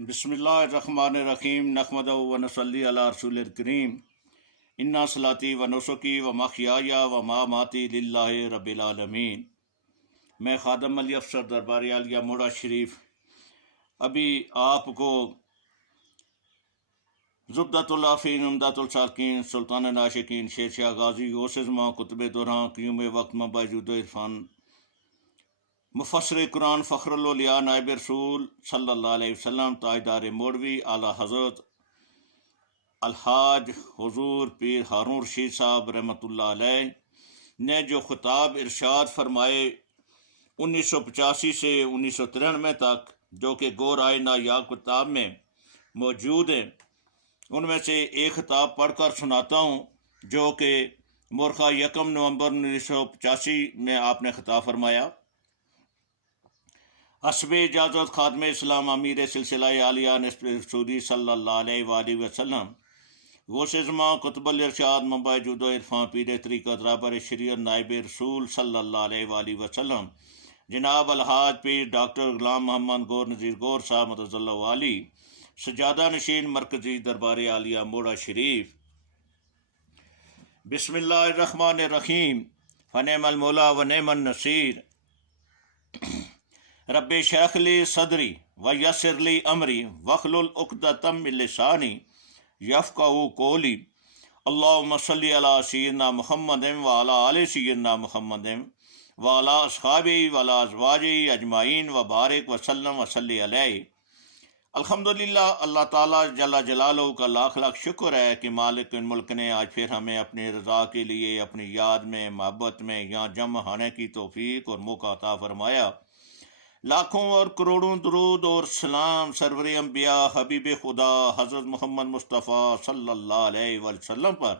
بسم اللہ الرحمن الرحیم نحمدہ و نصلی علی رسول الکریم انا صلاتی و نسکی و محیای و مماتی للہ رب العالمین۔ میں خادم علی افسر دربار عالیہ موڑا شریف ابھی آپ کو زبدۃ العافین عمدۃ السالکین سلطان العاشقین شیر شاہ غازی غوث زمان قطب دوران قیوم وقت منبع جود و عرفان مفسر قرآن فخر الاولیاء نائب رسول صلی اللہ علیہ وسلم تاجدار موڑوی اعلیٰ حضرت الحاج حضور پیر ہارون رشید صاحب رحمۃ اللہ علیہ نے جو خطاب ارشاد فرمائے 1985 سے 1993 تک، جو کہ گور آئینہ یا کتاب میں موجود ہیں، ان میں سے ایک خطاب پڑھ کر سناتا ہوں جو کہ مورخہ 1 نومبر 1985 میں آپ نے خطاب فرمایا۔ حسب اجازت خادم اسلام امیر سلسلہ عالیہ نسب رسولی صلی اللہ علیہ وآلہ وسلم غوث زمان قطب الارشاد منبع جود و عرفان پیر طریقت رہبر شریعت نائب رسول صلی اللہ علیہ وآلہ وسلم جناب الحاج پیر ڈاکٹر غلام محمد گور نذیر گور صاحب مدد اللہ علی سجادہ نشین مرکزی دربار عالیہ موڑا شریف۔ بسم اللہ الرحمن الرحیم فنعم المولا و نعم النصیر۔ رب اشرح لی صدری ویسر لی امری واحلل عقدۃ من لسانی یفقہوا قولی۔ اللہم صلی علی سیدنا محمد وعلی آل سیدنا محمد وعلی اصحابہ وعلی ازواجہ اجمعین وبارک وسلم وصلی علیہ۔ الحمدللہ، اللہ تعالیٰ جل جلالہ کا لاکھ لاکھ شکر ہے کہ مالک ملک نے آج پھر ہمیں اپنی رضا کے لیے اپنی یاد میں محبت میں یہاں جمع ہونے کی توفیق اور موقع عطا فرمایا۔ لاکھوں اور کروڑوں درود اور سلام سرور انبیاء حبیب خدا حضرت محمد مصطفیٰ صلی اللہ علیہ وسلم پر،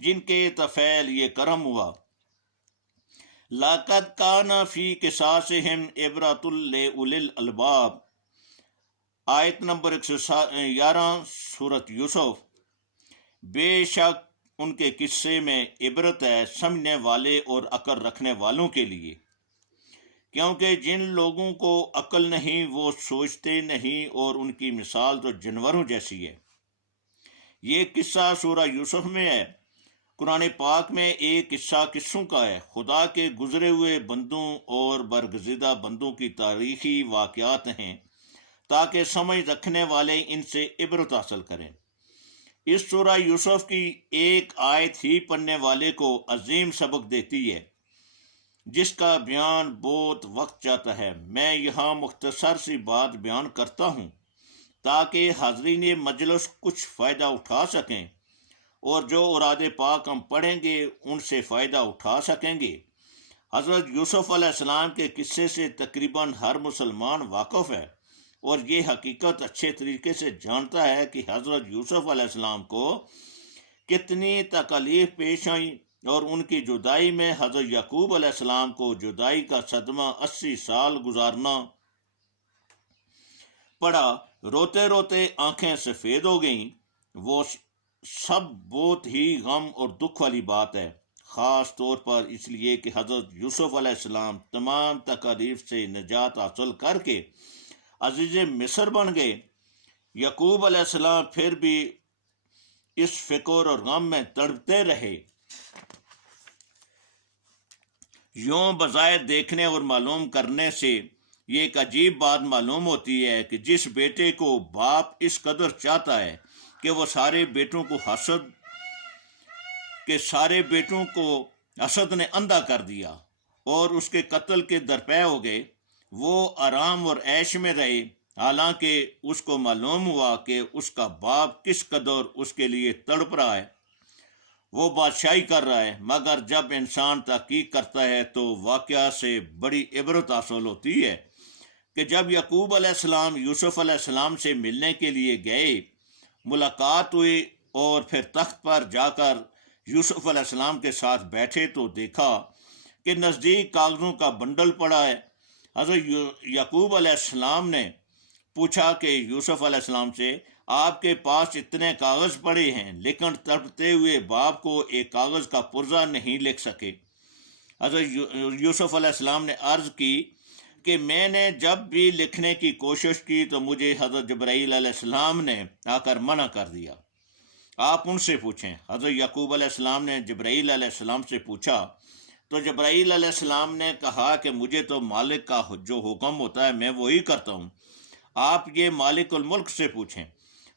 جن کے طفیل یہ کرم ہوا۔ لَقَدْ كَانَ فِي قِصَاصِهِمْ عِبْرَةٌ لِأُولِي الْأَلْبَابِ، آیت نمبر 111 سورۃ یوسف۔ بے شک ان کے قصے میں عبرت ہے سمجھنے والے اور عقل رکھنے والوں کے لیے، کیونکہ جن لوگوں کو عقل نہیں وہ سوچتے نہیں، اور ان کی مثال تو جانوروں جیسی ہے۔ یہ قصہ سورہ یوسف میں ہے۔ قرآن پاک میں ایک قصہ قصوں کا ہے، خدا کے گزرے ہوئے بندوں اور برگزیدہ بندوں کی تاریخی واقعات ہیں تاکہ سمجھ رکھنے والے ان سے عبرت حاصل کریں۔ اس سورہ یوسف کی ایک آیت ہی پڑھنے والے کو عظیم سبق دیتی ہے، جس کا بیان بہت وقت چاہتا ہے۔ میں یہاں مختصر سی بات بیان کرتا ہوں تاکہ حاضرین مجلس کچھ فائدہ اٹھا سکیں، اور جو اوراد پاک ہم پڑھیں گے ان سے فائدہ اٹھا سکیں گے۔ حضرت یوسف علیہ السلام کے قصے سے تقریباً ہر مسلمان واقف ہے، اور یہ حقیقت اچھے طریقے سے جانتا ہے کہ حضرت یوسف علیہ السلام کو کتنی تکالیف پیش آئیں، اور ان کی جدائی میں حضرت یعقوب علیہ السلام کو جدائی کا صدمہ 80 سال گزارنا پڑا۔ روتے روتے آنکھیں سفید ہو گئیں۔ وہ سب بہت ہی غم اور دکھ والی بات ہے، خاص طور پر اس لیے کہ حضرت یوسف علیہ السلام تمام تکالیف سے نجات حاصل کر کے عزیز مصر بن گئے۔ یعقوب علیہ السلام پھر بھی اس فکر اور غم میں تڑپتے رہے۔ یوں بظاہر دیکھنے اور معلوم کرنے سے یہ ایک عجیب بات معلوم ہوتی ہے کہ جس بیٹے کو باپ اس قدر چاہتا ہے کہ وہ سارے بیٹوں کو حسد نے اندھا کر دیا اور اس کے قتل کے درپے ہو گئے، وہ آرام اور عیش میں رہے، حالانکہ اس کو معلوم ہوا کہ اس کا باپ کس قدر اس کے لیے تڑپ رہا ہے، وہ بادشاہی کر رہا ہے۔ مگر جب انسان تحقیق کرتا ہے تو واقعہ سے بڑی عبرت حاصل ہوتی ہے کہ جب یعقوب علیہ السلام یوسف علیہ السلام سے ملنے کے لیے گئے، ملاقات ہوئی اور پھر تخت پر جا کر یوسف علیہ السلام کے ساتھ بیٹھے تو دیکھا کہ نزدیک کاغذوں کا بنڈل پڑا ہے۔ حضرت یعقوب علیہ السلام نے پوچھا کہ یوسف علیہ السلام سے، آپ کے پاس اتنے کاغذ پڑے ہیں، لیکن تڑپتے ہوئے باپ کو ایک کاغذ کا پرزہ نہیں لکھ سکے۔ حضرت یوسف علیہ السلام نے عرض کی کہ میں نے جب بھی لکھنے کی کوشش کی تو مجھے حضرت جبرائیل علیہ السلام نے آ کر منع کر دیا۔ آپ ان سے پوچھیں۔ حضرت یعقوب علیہ السلام نے جبرائیل علیہ السلام سے پوچھا تو جبرائیل علیہ السلام نے کہا کہ مجھے تو مالک کا جو حکم ہوتا ہے میں وہی کرتا ہوں، آپ یہ مالک الملک سے پوچھیں۔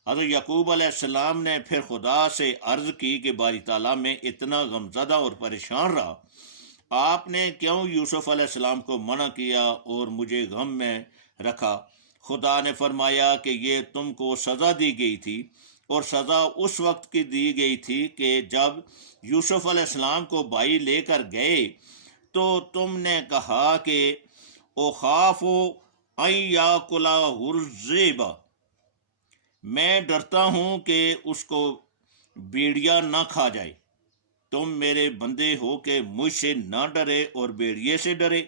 حضرت یعقوب علیہ السلام نے پھر خدا سے عرض کی کہ باری تعالیٰ میں اتنا غمزدہ اور پریشان رہا، آپ نے کیوں یوسف علیہ السلام کو منع کیا اور مجھے غم میں رکھا؟ خدا نے فرمایا کہ یہ تم کو سزا دی گئی تھی، اور سزا اس وقت کی دی گئی تھی کہ جب یوسف علیہ السلام کو بھائی لے کر گئے تو تم نے کہا کہ اخاف ان یاکلہ الذئب، میں ڈرتا ہوں کہ اس کو بھیڑیا نہ کھا جائے۔ تم میرے بندے ہو کہ مجھ سے نہ ڈرے اور بھیڑیے سے ڈرے۔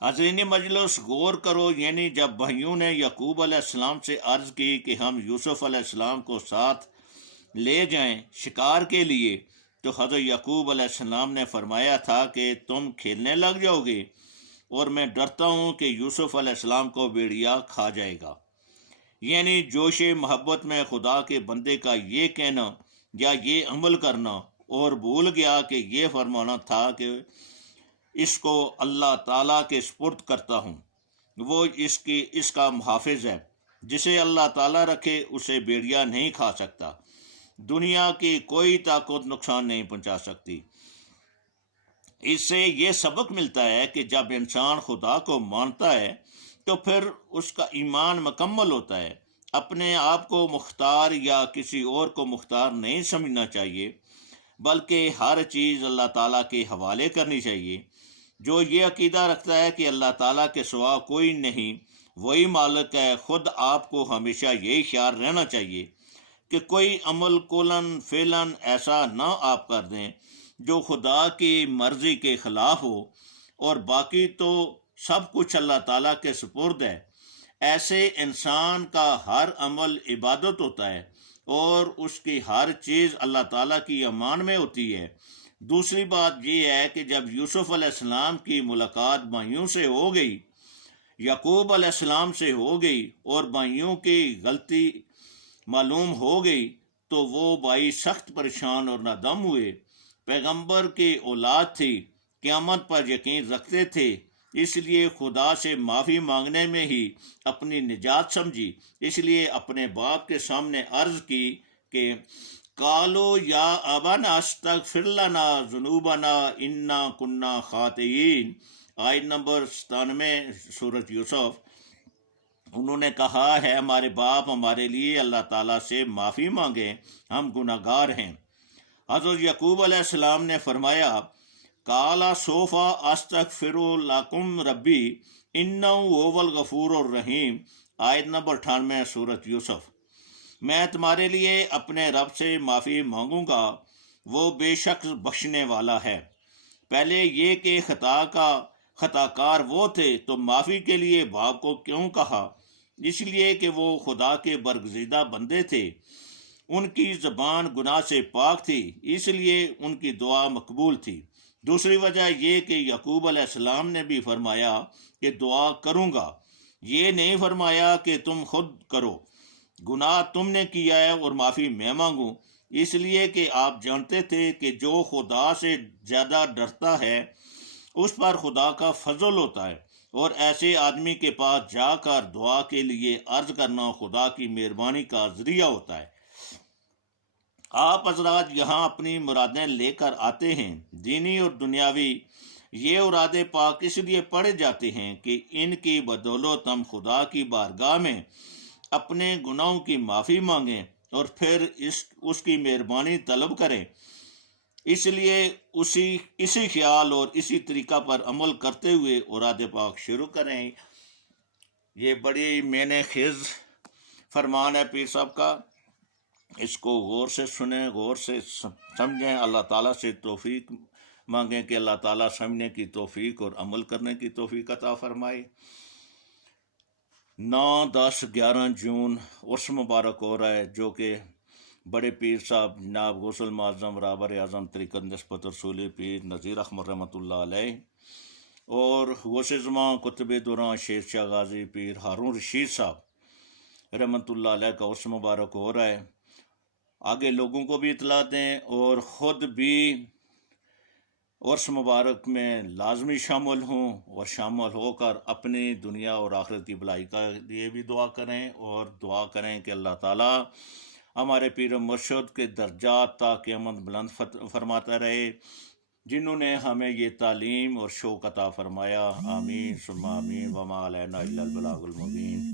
حاضرین مجلس غور کرو، یعنی جب بھائیوں نے یعقوب علیہ السلام سے عرض کی کہ ہم یوسف علیہ السلام کو ساتھ لے جائیں شکار کے لیے، تو حضرت یعقوب علیہ السلام نے فرمایا تھا کہ تم کھیلنے لگ جاؤ گے اور میں ڈرتا ہوں کہ یوسف علیہ السلام کو بھیڑیا کھا جائے گا۔ یعنی جوش محبت میں خدا کے بندے کا یہ کہنا یا یہ عمل کرنا اور بھول گیا کہ یہ فرمانا تھا کہ اس کو اللہ تعالیٰ کے سپرد کرتا ہوں، وہ اس کا محافظ ہے، جسے اللہ تعالیٰ رکھے اسے بھیڑیا نہیں کھا سکتا، دنیا کی کوئی طاقت نقصان نہیں پہنچا سکتی۔ اس سے یہ سبق ملتا ہے کہ جب انسان خدا کو مانتا ہے تو پھر اس کا ایمان مکمل ہوتا ہے۔ اپنے آپ کو مختار یا کسی اور کو مختار نہیں سمجھنا چاہیے، بلکہ ہر چیز اللہ تعالیٰ کے حوالے کرنی چاہیے۔ جو یہ عقیدہ رکھتا ہے کہ اللہ تعالیٰ کے سوا کوئی نہیں، وہی مالک ہے، خود آپ کو ہمیشہ یہی خیال رہنا چاہیے کہ کوئی عمل قولاً فعلاً ایسا نہ آپ کر دیں جو خدا کی مرضی کے خلاف ہو، اور باقی تو سب کچھ اللہ تعالیٰ کے سپرد ہے۔ ایسے انسان کا ہر عمل عبادت ہوتا ہے اور اس کی ہر چیز اللہ تعالیٰ کی امان میں ہوتی ہے۔ دوسری بات یہ ہے کہ جب یوسف علیہ السلام کی ملاقات بھائیوں سے ہو گئی، یعقوب علیہ السلام سے ہو گئی، اور بھائیوں کی غلطی معلوم ہو گئی تو وہ بھائی سخت پریشان اور نادم ہوئے۔ پیغمبر کی اولاد تھی، قیامت پر یقین رکھتے تھے، اس لیے خدا سے معافی مانگنے میں ہی اپنی نجات سمجھی۔ اس لیے اپنے باپ کے سامنے عرض کی کہ قالوا یا ابانا استغفر لنا ذنوبنا انا کنا خاطئین، آیت نمبر 97 سورۃ یوسف۔ انہوں نے کہا ہے ہمارے باپ ہمارے لیے اللہ تعالیٰ سے معافی مانگیں، ہم گناہ گار ہیں۔ حضرت یعقوب علیہ السلام نے فرمایا قال سوف استغفر لکم ربی انہ هو الغفور الرحیم، آیت نمبر 98 سورۃ یوسف۔ میں تمہارے لیے اپنے رب سے معافی مانگوں گا، وہ بے شک بخشنے والا ہے۔ پہلے یہ کہ خطا کار وہ تھے تو معافی کے لیے باپ کو کیوں کہا؟ اس لیے کہ وہ خدا کے برگزیدہ بندے تھے، ان کی زبان گناہ سے پاک تھی، اس لیے ان کی دعا مقبول تھی۔ دوسری وجہ یہ کہ یعقوب علیہ السلام نے بھی فرمایا کہ دعا کروں گا، یہ نہیں فرمایا کہ تم خود کرو، گناہ تم نے کیا ہے اور معافی میں مانگوں، اس لیے کہ آپ جانتے تھے کہ جو خدا سے زیادہ ڈرتا ہے اس پر خدا کا فضل ہوتا ہے، اور ایسے آدمی کے پاس جا کر دعا کے لیے عرض کرنا خدا کی مہربانی کا ذریعہ ہوتا ہے۔ آپ حضرات یہاں اپنی مرادیں لے کر آتے ہیں، دینی اور دنیاوی۔ یہ ارادے پاک اس لیے پڑھے جاتے ہیں کہ ان کی بدولت ہم خدا کی بارگاہ میں اپنے گناہوں کی معافی مانگیں اور پھر اس کی مہربانی طلب کریں۔ اس لیے اسی خیال اور اسی طریقہ پر عمل کرتے ہوئے ارادے پاک شروع کریں۔ یہ بڑی معنی خیز فرمان ہے پیر صاحب کا، اس کو غور سے سنیں، غور سے سمجھیں، اللہ تعالیٰ سے توفیق مانگیں کہ اللہ تعالیٰ سمجھنے کی توفیق اور عمل کرنے کی توفیق عطا فرمائے۔ 9، 10، 11 جون عرس مبارک ہو رہا ہے، جو کہ بڑے پیر صاحب جناب غوث المعظم رابر اعظم طریقت نسبت رسولی پیر نذیر احمد رحمۃ اللہ علیہ اور غوث زمان قطب دوران شیر شاہ غازی پیر ہارون رشید صاحب رحمۃ اللہ علیہ کا عرس مبارک ہو رہا ہے. آگے لوگوں کو بھی اطلاع دیں اور خود بھی عرس مبارک میں لازمی شامل ہوں، اور شامل ہو کر اپنی دنیا اور آخرت کی بھلائی کا لیے بھی دعا کریں، اور دعا کریں کہ اللہ تعالیٰ ہمارے پیر و مرشد کے درجات تا قیامت بلند فرماتا رہے، جنہوں نے ہمیں یہ تعلیم اور شوق عطا فرمایا. آمین ثم آمین. وما علینا الا البلاغ المبین.